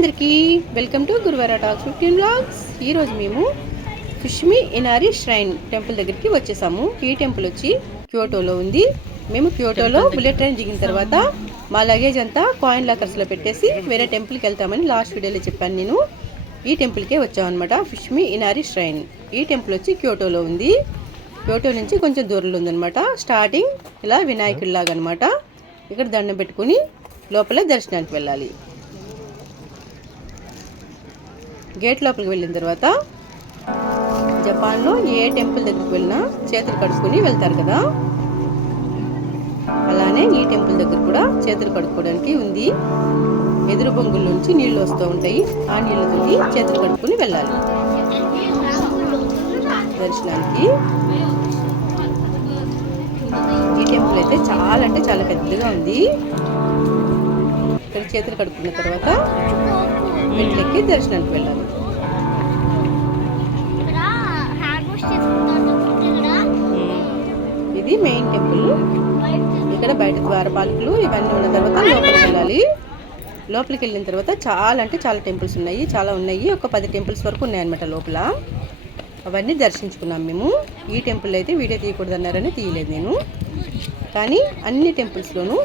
అందరికీ welcome to గురువార talks fifteen blogs. ఈరోజు మేము ఫిష్మి ఇనారి ష్రైన్ టెంపుల్ దగ్గరికి వచ్చేసాము. ఈ టెంపుల్ వచ్చి క్యోటోలో ఉంది. మేము క్యోటోలో బుల్లెట్ ట్రైన్ దిగిన తర్వాత మా లగేజ్ అంతా కాయిన్ లాకర్స్లో పెట్టేసి వేరే టెంపుల్కి వెళ్తామని లాస్ట్ వీడియోలో చెప్పాను నేను. ఈ టెంపుల్కే వచ్చామన్నమాట ఫిష్మి ఇనారి ష్రైన్ ఈ టెంపుల్ వచ్చి క్యోటోలో ఉంది. క్యోటో నుంచి కొంచెం దూరంలో ఉందన్నమాట. స్టార్టింగ్ ఇలా వినాయకుడిలాగా అనమాట ఇక్కడ దండం పెట్టుకుని లోపల దర్శనానికి వెళ్ళాలి. గేట్ లోపలికి వెళ్ళిన తర్వాత జపాన్లో ఏ టెంపుల్ దగ్గరికి వెళ్ళినా చేతులు కడుక్కొని వెళ్తారు కదా. అలానే ఈ టెంపుల్ దగ్గర కూడా చేతులు కడుక్కోవడానికి ఉంది. ఎదురు బొంగుల నుంచి నీళ్ళు వస్తూ ఉంటాయి. ఆ నీళ్ళతోటి చేతులు కడుక్కొని వెళ్ళాలి. దర్శనానికి. ఈ టెంపుల్ అయితే చాలా అంటే చాలా పెద్దగా ఉంది. ఇక్కడ చేతులు కడుక్కున్న తర్వాత మెట్లెక్కి దర్శనానికి వెళ్ళాలి. ఇది మెయిన్ టెంపుల్. ఇక్కడ బయట ద్వారపాలకులు ఇవన్నీ ఉన్న తర్వాత లోపలికి వెళ్ళాలి. లోపలికి వెళ్ళిన తర్వాత చాలా అంటే చాలా టెంపుల్స్ ఉన్నాయి చాలా ఉన్నాయి. ఒక పది టెంపుల్స్ వరకు ఉన్నాయన్నమాట లోపల. అవన్నీ దర్శించుకున్నాం మేము. ఈ టెంపుల్ అయితే వీడియో తీయకూడదన్నారని తీయలేదు నేను. కానీ అన్ని టెంపుల్స్లోనూ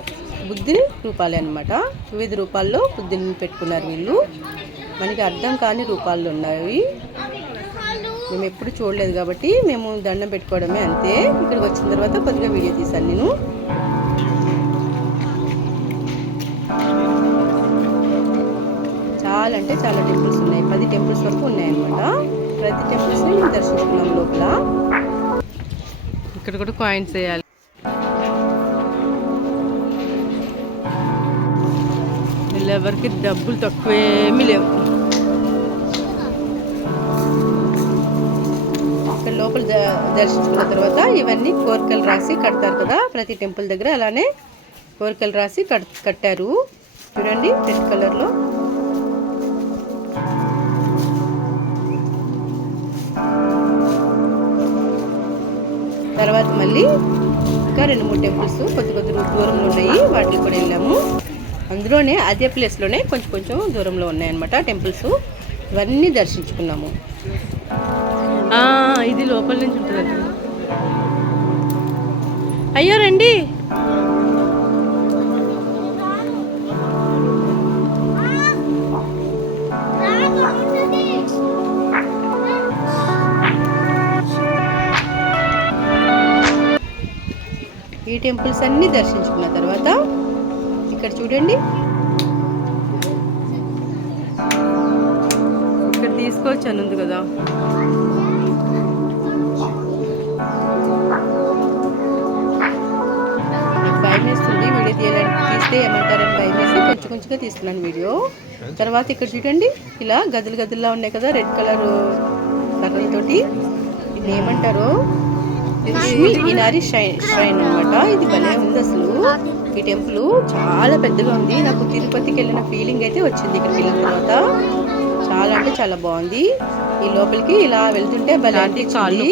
బుద్ధి రూపాలే అనమాట వివిధ రూపాల్లో బుద్ధిని పెట్టుకున్నారు వీళ్ళు. మనకి అర్థం కాని రూపాల్లో ఉన్నాయి. మేము ఎప్పుడు చూడలేదు కాబట్టి మేము దండం పెట్టుకోవడమే అంతే. ఇక్కడికి వచ్చిన తర్వాత కొద్దిగా వీడియో తీశాను నేను. చాలా అంటే చాలా టెంపుల్స్ ఉన్నాయి. పది టెంపుల్స్ వరకు ఉన్నాయన్నమాట ప్రతి టెంపుల్స్ని మేము దర్శించుకున్నాం లోపల. ఇక్కడ కూడా కాయిన్స్ వేయాలి. ఎవరికి డబ్బులు తక్కువేమీ లేవు. ఇక్కడ లోపల ద- దర్శించుకున్న తర్వాత ఇవన్నీ కోరికలు రాసి కడతారు కదా ప్రతి టెంపుల్ దగ్గర అలానే కోరికలు రాసి కట్టారు. చూడండి రెడ్ కలర్లో. తర్వాత మళ్ళీ ఇంకా రెండు మూడు టెంపుల్స్ కొద్ది కొద్ది దూరంలో ఉన్నాయి వాటికి కూడా వెళ్ళాము. అందులోనే అదే ప్లేస్లోనే కొంచెం కొంచెం దూరంలో ఉన్నాయన్నమాట టెంపుల్స్ ఇవన్నీ దర్శించుకున్నాము. ఇది లోపల నుంచి ఉంటుంది అయ్యో రండి. ఈ టెంపుల్స్ అన్నీ దర్శించుకున్న తర్వాత ఇక్కడ చూడండి. ఇక్కడ తీసుకోవచ్చు అని ఉంది కదా. భయం వేస్తుంది వీడియో తీయడానికి తీస్తే ఏమంటారని భయం వేసి కొంచెం కొంచెంగా తీస్తున్నాను వీడియో. తర్వాత ఇక్కడ చూడండి ఇలా గదులు గదుల్లా ఉన్నాయి కదా రెడ్ కలర్ కర్రలతోటి. ఇది ఏమంటారో? లక్ష్మి ఇనారి షైన్ షైన్ అనమాట ఇది భలే ఉంది అసలు. ఈ టెంపుల్ చాలా పెద్దగా ఉంది. నాకు తిరుపతికి వెళ్ళిన ఫీలింగ్ అయితే వచ్చింది ఇక్కడికి వెళ్ళిన తర్వాత. చాలా అంటే చాలా బాగుంది. ఈ లోపలికి ఇలా వెళ్తుంటే భలే అనిపించింది.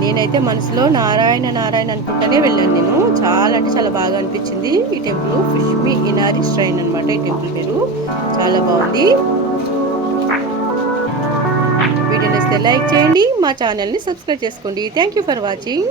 నేనైతే మనసులో నారాయణ నారాయణ అనుకుంటూనే వెళ్ళాను నేను. చాలా అంటే చాలా బాగా అనిపించింది ఈ టెంపుల్. ఫిష్మి ఇనారి శ్రైన్ అన్నమాట ఈ టెంపుల్ పేరు. చాలా బాగుంది. వీడియో నచ్చితే లైక్ చేయండి. మా ఛానల్ని సబ్స్క్రైబ్ చేసుకోండి. Thank you for watching